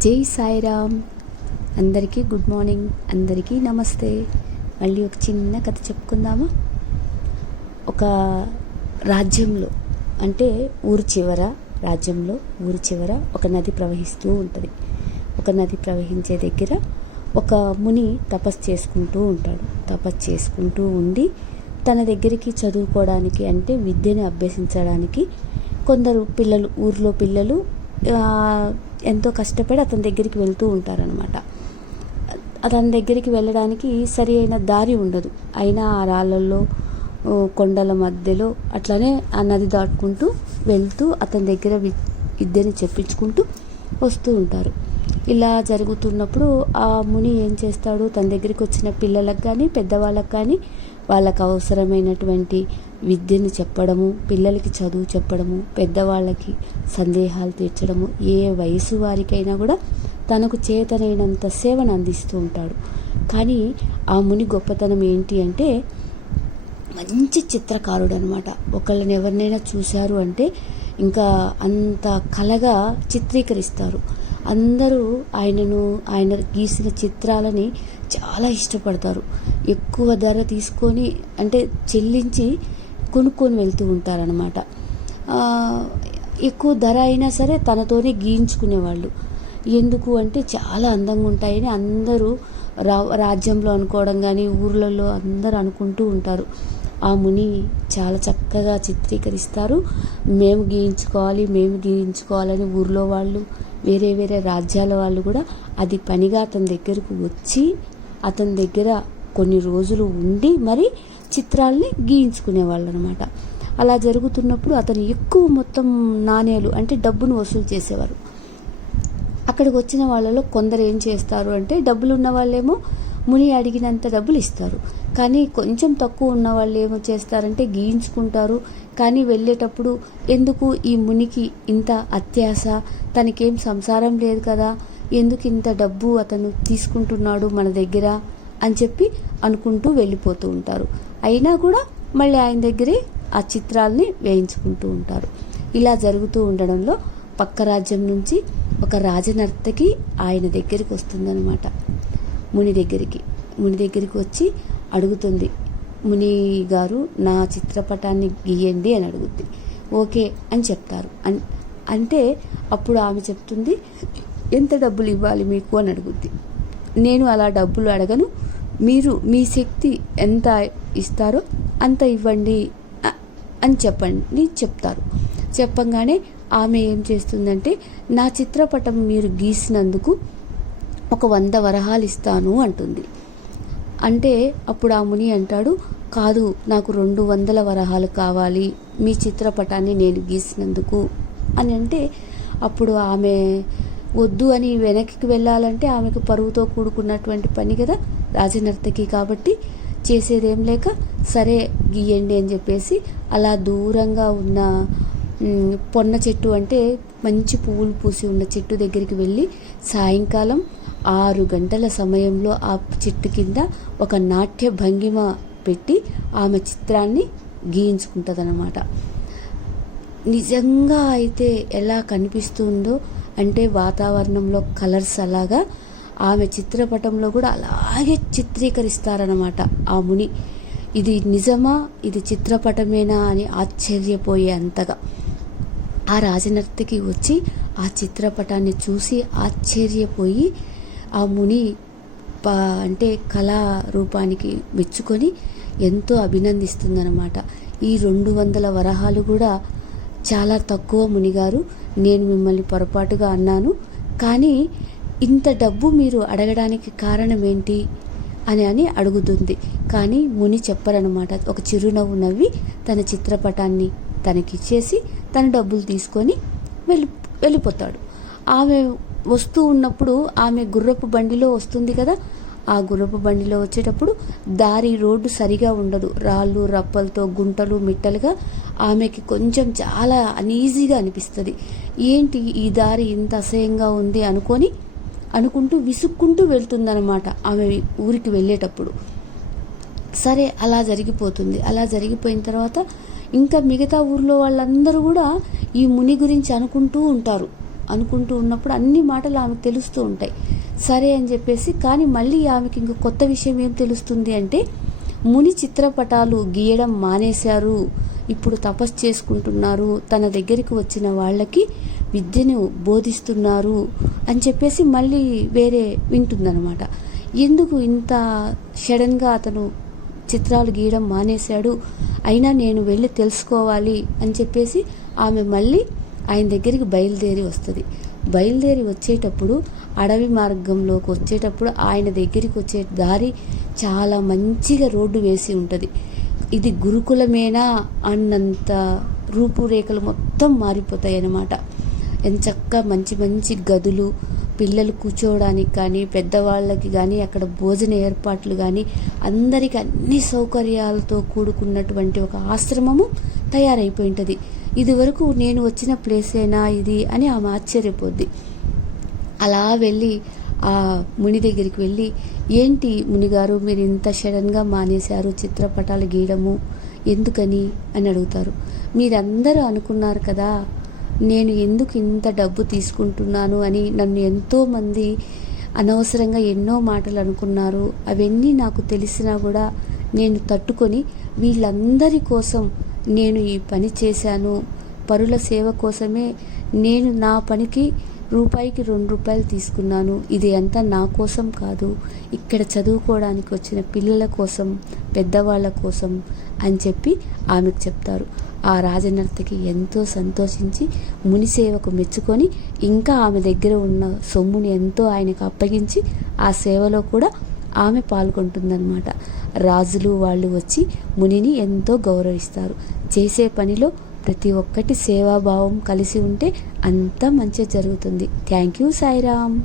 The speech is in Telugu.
జై సాయిరామ్. అందరికీ గుడ్ మార్నింగ్, అందరికీ నమస్తే. మళ్ళీ ఒక చిన్న కథ చెప్పుకుందామా. ఒక రాజ్యంలో అంటే ఊరి చివర ఒక నది ప్రవహిస్తూ ఉంటుంది. ఒక నది ప్రవహించే దగ్గర ఒక ముని తపస్సు చేసుకుంటూ ఉండి తన దగ్గరికి చదువుకోవడానికి అంటే విద్యను అభ్యసించడానికి కొందరు ఊర్లో పిల్లలు ఎంతో కష్టపడి అతని దగ్గరికి వెళ్తూ ఉంటారనమాట. అతని దగ్గరికి వెళ్ళడానికి సరి అయిన దారి ఉండదు. అయినా ఆ రాళ్ళల్లో కొండల మధ్యలో అట్లానే ఆ నది దాటుకుంటూ వెళ్తూ అతని దగ్గర విద్యను చెప్పించుకుంటూ వస్తూ ఉంటారు. ఇలా జరుగుతున్నప్పుడు ఆ ముని ఏం చేస్తాడు, తన దగ్గరికి వచ్చిన పిల్లలకు కానీ పెద్దవాళ్ళకి కానీ వాళ్ళకు అవసరమైనటువంటి విద్యను చెప్పడము, పిల్లలకి చదువు చెప్పడము, పెద్దవాళ్ళకి సందేహాలు తీర్చడము, ఏ వయసు వారికైనా కూడా తనకు చేతనైనంత సేవను అందిస్తూ ఉంటాడు. కానీ ఆ ముని గొప్పతనం ఏంటి అంటే మంచి చిత్రకారుడు అనమాట. ఒకళ్ళని ఎవరినైనా చూశారు అంటే ఇంకా అంత కళగా చిత్రీకరిస్తారు. అందరూ ఆయన గీసిన చిత్రాలని చాలా ఇష్టపడతారు. ఎక్కువ ధర తీసుకొని అంటే చెల్లించి కొనుక్కొని వెళ్తూ ఉంటారనమాట. ఎక్కువ ధర అయినా సరే తనతోనే గీయించుకునేవాళ్ళు. ఎందుకు అంటే చాలా అందంగా ఉంటాయని అందరూ రాజ్యంలో అనుకోవడం కానీ ఊర్లలో అందరూ అనుకుంటూ ఉంటారు. ఆ ముని చాలా చక్కగా చిత్రీకరిస్తారు. మేము గీయించుకోవాలని ఊర్లో వాళ్ళు, వేరే వేరే రాజ్యాల వాళ్ళు కూడా అది పనిగా అతని దగ్గరకు వచ్చి అతని దగ్గర కొన్ని రోజులు ఉండి మరి చిత్రాలని గీయించుకునేవాళ్ళు అనమాట. అలా జరుగుతున్నప్పుడు అతను ఎక్కువ మొత్తం నాణేలు అంటే డబ్బును వసూలు చేసేవారు. అక్కడికి వచ్చిన వాళ్ళలో కొందరు ఏం చేస్తారు అంటే డబ్బులు ఉన్న వాళ్ళేమో ముని అడిగినంత డబ్బులు ఇస్తారు. కానీ కొంచెం తక్కువ ఉన్న వాళ్ళు ఏమో చేస్తారంటే గీయించుకుంటారు. కానీ వెళ్ళేటప్పుడు ఎందుకు ఈ మునికి ఇంత అత్యాశ, తనకేం సంసారం లేదు కదా, ఎందుకు ఇంత డబ్బు అతను తీసుకుంటున్నాడు మన దగ్గర అని చెప్పి అనుకుంటూ వెళ్ళిపోతూ ఉంటారు. అయినా కూడా మళ్ళీ ఆయన దగ్గరే ఆ చిత్రాలని వేయించుకుంటూ ఉంటారు. ఇలా జరుగుతూ ఉండడంలో పక్క రాజ్యం నుంచి ఒక రాజనర్తకి ఆయన దగ్గరికి వస్తుందన్నమాట. ముని దగ్గరికి వచ్చి అడుగుతుంది, ముని గారు నా చిత్రపటాన్ని గీయండి అని అడుగుద్ది. ఓకే అని చెప్తారు. అంటే అప్పుడు ఆమె చెప్తుంది, ఎంత డబ్బులు ఇవ్వాలి మీకు అని అడుగుద్ది. నేను అలా డబ్బులు అడగను, మీరు మీ శక్తి ఎంత ఇస్తారో అంత ఇవ్వండి అని చెప్తారు. చెప్పంగానే ఆమె ఏం చేస్తుందంటే నా చిత్రపటం మీరు గీసినందుకు ఒక 100 వరహాలు ఇస్తాను అంటుంది. అంటే అప్పుడు ఆ ముని అంటాడు, కాదు నాకు 200 వరహాలు కావాలి మీ చిత్రపటాన్ని నేను గీసినందుకు అని అంటే అప్పుడు ఆమె వద్దు అని వెనక్కి వెళ్ళాలంటే ఆమెకు పరువుతో కూడుకున్నటువంటి పని కదా రాజనర్తకి. కాబట్టి చేసేదేం లేక సరే గీయండి అని చెప్పేసి అలా దూరంగా ఉన్న పొన్న చెట్టు అంటే మంచి పువ్వులు పూసి ఉన్న చెట్టు దగ్గరికి వెళ్ళి సాయంకాలం 6 గంటల సమయంలో ఆ చెట్టు కింద ఒక నాట్య భంగిమ పెట్టి ఆమె చిత్రాన్ని గీయించుకుంటుందన్నమాట. నిజంగా అయితే ఎలా కనిపిస్తుందో అంటే వాతావరణంలో కలర్స్ అలాగా ఆమె చిత్రపటంలో కూడా అలాగే చిత్రీకరిస్తారనమాట ఆ ముని. ఇది నిజమా, ఇది చిత్రపటమేనా అని ఆశ్చర్యపోయే అంతగా ఆ రాజనర్తకి వచ్చి ఆ చిత్రపటాన్ని చూసి ఆశ్చర్యపోయి ఆ ముని అంటే కళారూపానికి మెచ్చుకొని ఎంతో అభినందిస్తుందన్నమాట. ఈ 200 వరహాలు కూడా చాలా తక్కువ మునిగారు, నేను మిమ్మల్ని పొరపాటుగా అన్నాను, కానీ ఇంత డబ్బు మీరు అడగడానికి కారణం ఏంటి అని అడుగుతుంది. కానీ ముని చెప్పరనమాట. ఒక చిరునవ్వు నవ్వి తన చిత్రపటాన్ని తనకిచ్చేసి తన డబ్బులు తీసుకొని వెళ్ళిపోతాడు. ఆమె వస్తూ ఉన్నప్పుడు ఆమె గుర్రపు బండిలో వస్తుంది కదా, ఆ గుర్రపు బండిలో వచ్చేటప్పుడు రోడ్డు సరిగా ఉండదు, రాళ్ళు రప్పలతో గుంటలు మిట్టలుగా ఆమెకి కొంచెం చాలా అనీజీగా అనిపిస్తుంది. ఏంటి ఈ దారి ఇంత అసహ్యంగా ఉంది అనుకుంటూ విసుక్కుంటూ వెళ్తుందన్నమాట ఆమె ఊరికి వెళ్ళేటప్పుడు. సరే అలా జరిగిపోతుంది. అలా జరిగిపోయిన తర్వాత ఇంకా మిగతా ఊర్లో వాళ్ళందరూ కూడా ఈ ముని గురించి అనుకుంటూ ఉంటారు. అనుకుంటూ ఉన్నప్పుడు అన్ని మాటలు ఆమెకు తెలుస్తూ ఉంటాయి. సరే అని చెప్పేసి, కానీ మళ్ళీ ఆమెకి ఇంక కొత్త విషయం ఏం తెలుస్తుంది అంటే, ముని చిత్రపటాలు గీయడం మానేశారు, ఇప్పుడు తపస్సు చేసుకుంటున్నారు, తన దగ్గరికి వచ్చిన వాళ్ళకి విద్యను బోధిస్తున్నారు అని చెప్పేసి మళ్ళీ వేరే వింటుందన్నమాట. ఎందుకు ఇంత సడన్గా అతను చిత్రాలు గీయడం మానేశాడు, అయినా నేను వెళ్ళి తెలుసుకోవాలి అని చెప్పేసి ఆమె మళ్ళీ ఆయన దగ్గరికి బయలుదేరి వస్తుంది. బయలుదేరి వచ్చేటప్పుడు అడవి మార్గంలోకి వచ్చేటప్పుడు ఆయన దగ్గరికి వచ్చే దారి చాలా మంచిగా రోడ్డు వేసి ఉంటుంది. ఇది గురుకులమేనా అన్నంత రూపురేఖలు మొత్తం మారిపోతాయి అన్నమాట. ఎంచక్కా మంచి మంచి గదులు, పిల్లలు కూర్చోవడానికి కానీ పెద్దవాళ్ళకి కానీ అక్కడ భోజన ఏర్పాట్లు కానీ అందరికీ అన్ని సౌకర్యాలతో కూడుకున్నటువంటి ఒక ఆశ్రమము తయారైపోయి ఉంటుంది. ఇది వరకు నేను వచ్చిన ప్లేసేనా ఇది అని ఆమె ఆశ్చర్యపోద్ది. అలా వెళ్ళి ఆ ముని దగ్గరికి వెళ్ళి, ఏంటి మునిగారు మీరు ఇంత సడన్గా మానేశారు చిత్రపటాలు గీయడము, ఎందుకని అని అడుగుతారు. మీరందరూ అనుకున్నారు కదా నేను ఎందుకు ఇంత డబ్బు తీసుకుంటున్నాను అని, నన్ను ఎంతోమంది అనవసరంగా ఎన్నో మాటలు అనుకున్నారు. అవన్నీ నాకు తెలిసినా కూడా నేను తట్టుకొని వీళ్ళందరి కోసం నేను ఈ పని చేశాను. పరుల సేవ కోసమే నేను నా పనికి రూపాయికి 2 రూపాయలు తీసుకున్నాను. ఇది అంతా నా కోసం కాదు, ఇక్కడ చదువుకోవడానికి వచ్చిన పిల్లల కోసం, పెద్దవాళ్ళ కోసం అని చెప్పి ఆమెకు చెప్తారు. ఆ రాజనర్తకి ఎంతో సంతోషించి ముని సేవకు మెచ్చుకొని ఇంకా ఆమె దగ్గర ఉన్న సొమ్ముని ఎంతో ఆయనకు అప్పగించి ఆ సేవలో కూడా ఆమె పాల్గొంటుందన్నమాట. రాజులు వాళ్ళు వచ్చి మునిని ఎంతో గౌరవిస్తారు. చేసే పనిలో ప్రతి ఒక్కటి సేవాభావం కలిసి ఉంటే అంతా మంచిగా జరుగుతుంది. Thank you Sairam.